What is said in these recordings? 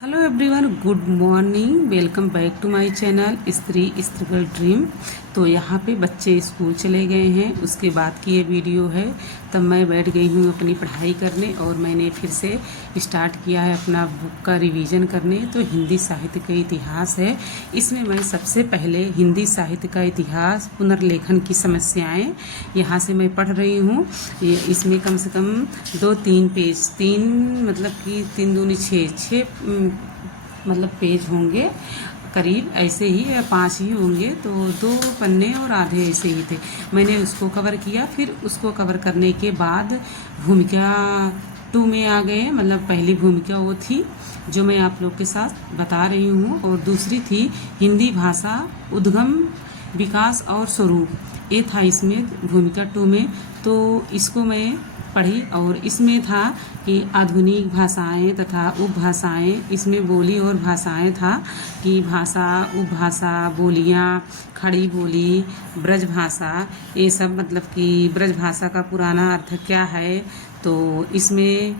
Hello everyone, good morning. Welcome back to my channel Stri struggle dream. तो यहाँ पे बच्चे स्कूल चले गए हैं, उसके बाद की ये वीडियो है। तब मैं बैठ गई हूँ अपनी पढ़ाई करने और मैंने फिर से स्टार्ट किया है अपना बुक का रिवीजन करने। तो हिंदी साहित्य का इतिहास है, इसमें मैं सबसे पहले हिंदी साहित्य का इतिहास पुनर्लेखन की समस्याएं यहाँ से मैं पढ़ रही हूँ। इसमें कम से कम 2-3 पेज, मतलब कि 3 दूनी 6 मतलब पेज होंगे करीब, ऐसे ही या 5 ही होंगे। तो 2 पन्ने और आधे ऐसे ही थे। मैंने उसको कवर किया। फिर उसको कवर करने के बाद भूमिका 2 में आ गए। मतलब पहली भूमिका वो थी जो मैं आप लोग के साथ बता रही हूँ, और दूसरी थी हिंदी भाषा उद्गम, विकास और स्वरूप। ये था इसमें भूमिका 2 में। तो इसको मैं पढ़ी और इसमें था कि आधुनिक भाषाएं तथा उपभाषाएं, इसमें बोली और भाषाएं था कि भाषा, उपभाषा, बोलियां, खड़ी बोली, ब्रज भाषा, ये सब। मतलब कि ब्रज भाषा का पुराना अर्थ क्या है। तो इसमें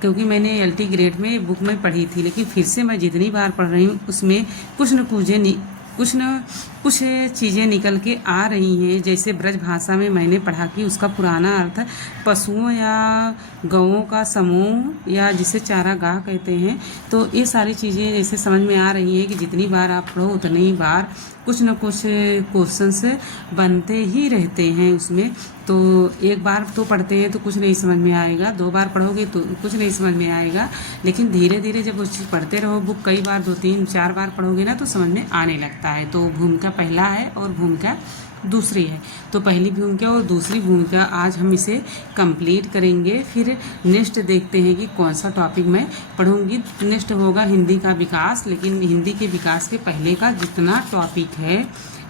क्योंकि मैंने LT ग्रेड में बुक में पढ़ी थी, लेकिन फिर से मैं जितनी बार पढ़ रही हूँ उसमें कुछ न कुछ चीज़ें निकल के आ रही हैं। जैसे ब्रज भाषा में मैंने पढ़ा कि उसका पुराना अर्थ पशुओं या गौओं का समूह, या जिसे चारागाह कहते हैं। तो ये सारी चीज़ें जैसे समझ में आ रही हैं कि जितनी बार आप पढ़ो उतनी बार कुछ न कुछ क्वेश्चंस बनते ही रहते हैं उसमें। तो एक बार तो पढ़ते हैं तो कुछ नहीं समझ में आएगा, 2 बार पढ़ोगे तो कुछ नहीं समझ में आएगा, लेकिन धीरे धीरे जब उस पढ़ते रहो बुक कई बार, 2-3-4 बार पढ़ोगे ना, तो समझ में आने लगता है। तो भूमिका पहला है और भूमिका दूसरी है। तो पहली भूमिका और दूसरी भूमिका आज हम इसे कंप्लीट करेंगे। फिर नेक्स्ट देखते हैं कि कौन सा टॉपिक मैं पढ़ूंगी। नेक्स्ट होगा हिंदी का विकास, लेकिन हिंदी के विकास के पहले का जितना टॉपिक है,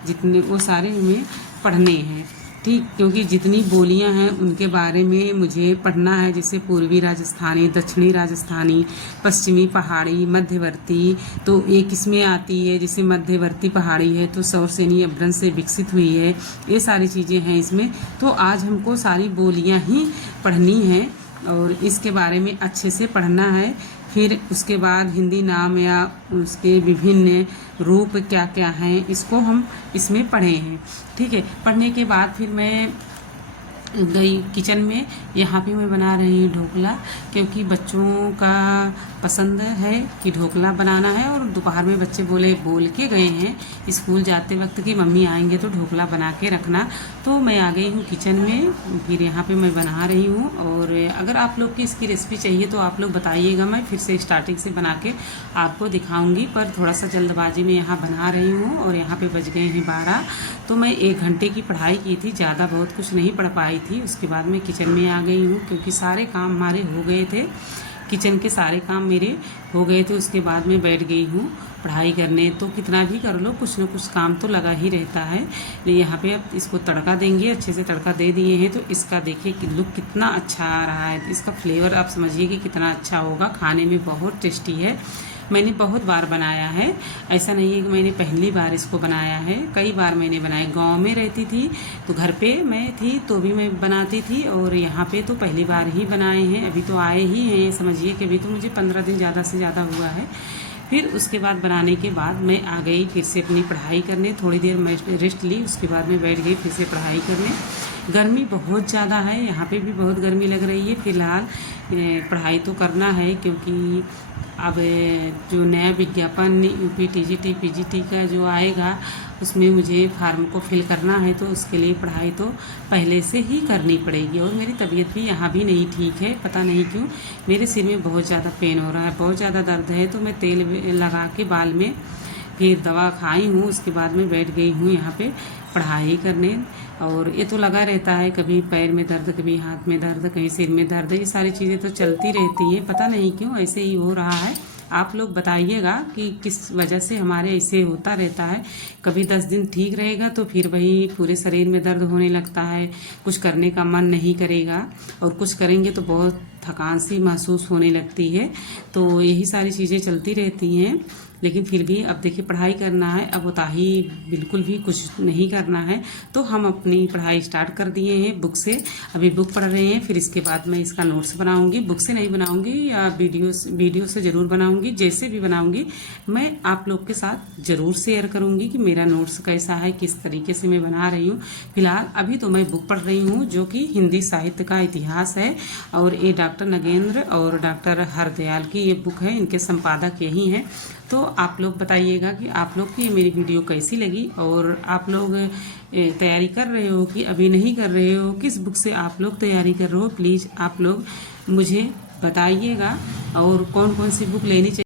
जितने वो सारे हमें पढ़ने हैं, ठीक। क्योंकि जितनी बोलियां हैं उनके बारे में मुझे पढ़ना है, जैसे पूर्वी राजस्थानी, दक्षिणी राजस्थानी, पश्चिमी पहाड़ी, मध्यवर्ती। तो एक इसमें आती है जैसे मध्यवर्ती पहाड़ी है तो सौरसेनी अपभ्रंश से विकसित हुई है। ये सारी चीज़ें हैं इसमें। तो आज हमको सारी बोलियां ही पढ़नी हैं और इसके बारे में अच्छे से पढ़ना है। फिर उसके बाद हिंदी नाम या उसके विभिन्न रूप क्या क्या हैं, इसको हम इसमें पढ़े हैं, ठीक है। पढ़ने के बाद फिर मैं गई किचन में। यहाँ पे मैं बना रही हूँ ढोकला, क्योंकि बच्चों का पसंद है कि ढोकला बनाना है। और दोपहर में बच्चे बोल के गए हैं स्कूल जाते वक्त कि मम्मी आएंगे तो ढोकला बना के रखना। तो मैं आ गई हूँ किचन में। फिर यहाँ पे मैं बना रही हूँ, और अगर आप लोग की इसकी रेसिपी चाहिए तो आप लोग बताइएगा, मैं फिर से स्टार्टिंग से बना के आपको दिखाऊँगी। पर थोड़ा सा जल्दबाजी में यहाँ बना रही हूँ, और यहाँ पर बज गए हैं 12। तो मैं 1 घंटे की पढ़ाई की थी, ज़्यादा बहुत कुछ नहीं पढ़ पाई थी। उसके बाद मैं किचन में आ गई हूँ, क्योंकि सारे काम हमारे हो गए थे, किचन के सारे काम मेरे हो गए थे। उसके बाद मैं बैठ गई हूँ पढ़ाई करने। तो कितना भी कर लो, कुछ न कुछ काम तो लगा ही रहता है। यहाँ पे अब इसको तड़का देंगे, अच्छे से तड़का दे दिए हैं। तो इसका देखिए कि लुक कितना अच्छा आ रहा है, इसका फ्लेवर आप समझिए कि कितना अच्छा होगा, खाने में बहुत टेस्टी है। मैंने बहुत बार बनाया है, ऐसा नहीं है कि मैंने पहली बार इसको बनाया है, कई बार मैंने बनाया। गांव में रहती थी तो घर पे मैं थी तो भी मैं बनाती थी, और यहाँ पे तो पहली बार ही बनाए हैं। अभी तो आए ही हैं, समझिए कि अभी तो मुझे 15 दिन ज़्यादा से ज़्यादा हुआ है। फिर उसके बाद बनाने के बाद मैं आ गई फिर से अपनी पढ़ाई करने। थोड़ी देर मैं रेस्ट ली, उसके बाद मैं बैठ गई फिर से पढ़ाई करने। गर्मी बहुत ज़्यादा है, यहाँ पे भी बहुत गर्मी लग रही है। फ़िलहाल पढ़ाई तो करना है, क्योंकि अब जो नया विज्ञापन UP TGT PGT का जो आएगा उसमें मुझे फार्म को फिल करना है। तो उसके लिए पढ़ाई तो पहले से ही करनी पड़ेगी। और मेरी तबीयत भी यहाँ भी नहीं ठीक है, पता नहीं क्यों मेरे सिर में बहुत ज़्यादा पेन हो रहा है, बहुत ज़्यादा दर्द है। तो मैं तेल लगा के बाल में फिर दवा खाई हूँ। उसके बाद मैं बैठ गई हूँ यहाँ पे पढ़ाई करने। और ये तो लगा रहता है, कभी पैर में दर्द, कभी हाथ में दर्द, कहीं सिर में दर्द, ये सारी चीज़ें तो चलती रहती हैं, पता नहीं क्यों ऐसे ही हो रहा है। आप लोग बताइएगा कि किस वजह से हमारे ऐसे होता रहता है। कभी 10 दिन ठीक रहेगा तो फिर वही पूरे शरीर में दर्द होने लगता है, कुछ करने का मन नहीं करेगा, और कुछ करेंगे तो बहुत थकान सी महसूस होने लगती है। तो यही सारी चीज़ें चलती रहती हैं। लेकिन फिर भी अब देखिए पढ़ाई करना है, अब उताही बिल्कुल भी कुछ नहीं करना है। तो हम अपनी पढ़ाई स्टार्ट कर दिए हैं बुक से। अभी बुक पढ़ रहे हैं, फिर इसके बाद मैं इसका नोट्स बनाऊंगी। बुक से नहीं बनाऊंगी या वीडियो से ज़रूर बनाऊंगी। जैसे भी बनाऊंगी मैं आप लोग के साथ ज़रूर शेयर करूंगी कि मेरा नोट्स कैसा है, किस तरीके से मैं बना रही हूँ। फिलहाल अभी तो मैं बुक पढ़ रही हूँ जो कि हिंदी साहित्य का इतिहास है, और ये डॉक्टर नगेंद्र और डॉक्टर हरदयाल की ये बुक है। इनके संपादक यही हैं। तो आप लोग बताइएगा कि आप लोग की ये मेरी वीडियो कैसी लगी, और आप लोग तैयारी कर रहे हो कि अभी नहीं कर रहे हो, किस बुक से आप लोग तैयारी कर रहे हो, प्लीज़ आप लोग मुझे बताइएगा। और कौन कौन सी बुक लेनी चाहिए।